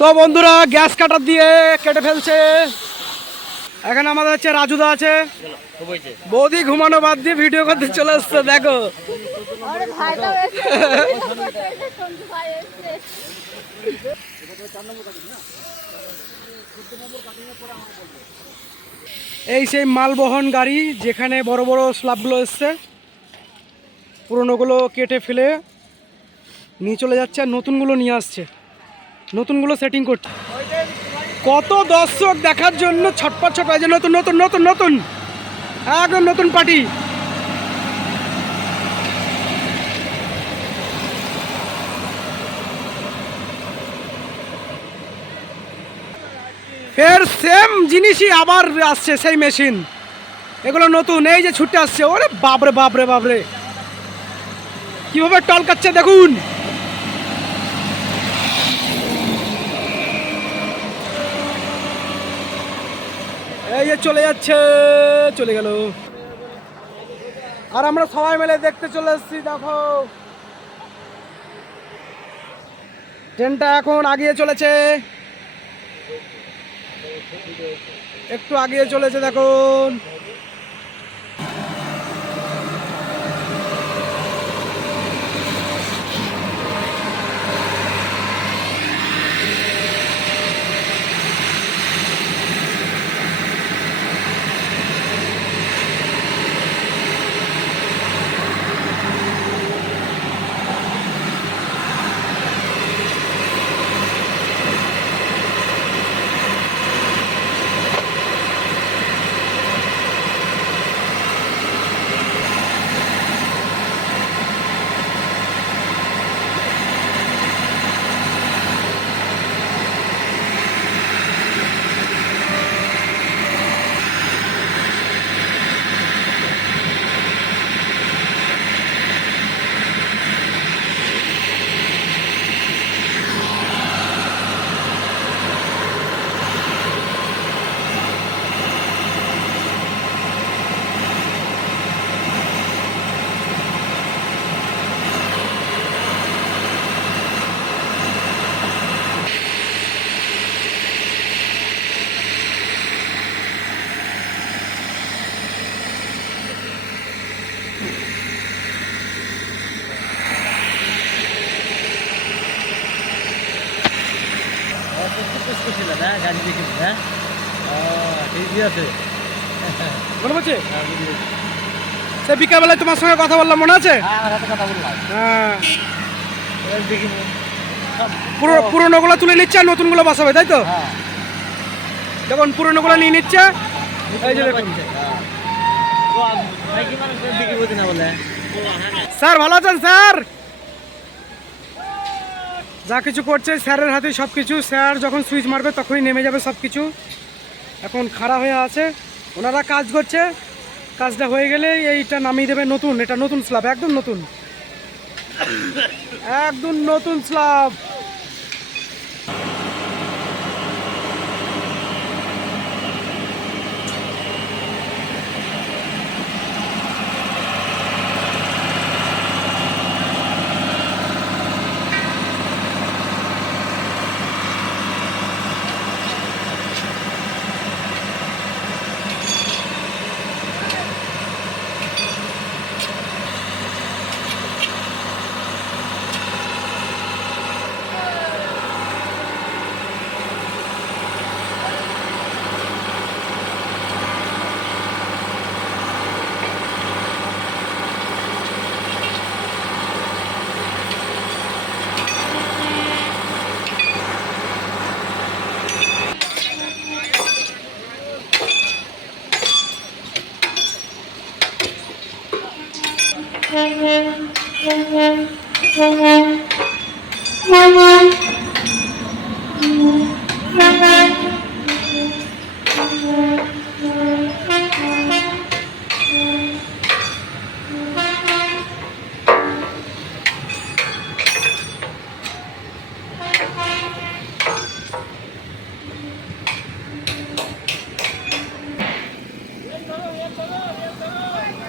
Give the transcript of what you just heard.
তো বন্ধুরা gas cutter দিয়ে কেটে ফেলছে। এখানে আমাদের হচ্ছে রাজুদা আছে, বৌদি ঘুমানো বাদ দিয়ে ভিডিও করতে চলে আসছে। দেখো এই সেই মালবহন গাড়ি যেখানে বড় বড় স্ল্যাবগুলো এসছে, পুরনোগুলো কেটে ফেলে নিয়ে চলে যাচ্ছে আর নতুনগুলো নিয়ে আসছে, নতুনগুলো সেটিং করছে। কত দর্শক দেখার জন্য ছটপট ছটপট, যে নতুন নতুন নতুন নতুন একদম নতুন পার্টি। ফের সেম জিনিসই আবার আসছে, সেই মেশিন, এগুলো নতুন, এই যে ছুটে আসছে। ওরে বাপরে বাপরে বাপরে, কিভাবে টলকাচ্ছে দেখুন। এই যে চলে যাচ্ছে, চলে গেল, আর আমরা সবাই মিলে দেখতে চলে এসেছি। দেখো ট্রেনটা এখন আগিয়ে চলেছে, একটু আগিয়ে চলেছে দেখুন। মনে পড়ছে সে বিকালবেলায় তোমার সঙ্গে কথা বললাম, মনে আছে? হ্যাঁ, পুরোনোগুলো তুলে নিচ্ছে আর নতুনগুলো বসাবে, তাই তো? দেখুন পুরোনোগুলো নিয়ে নিচ্ছে, এই যে দেখুন। স্যার ভালো আছেন স্যার? যা কিছু করছে স্যারের হাতে সব কিছু, স্যার যখন সুইচ মারবে তখনই নেমে যাবে সব কিছু। এখন খাড়া হয়ে আছে, ওনারা কাজ করছে, কাজটা হয়ে গেলে এইটা নামিয়ে দেবে নতুন, এটা নতুন স্ল্যাব, একদম নতুন, একদম নতুন স্ল্যাব।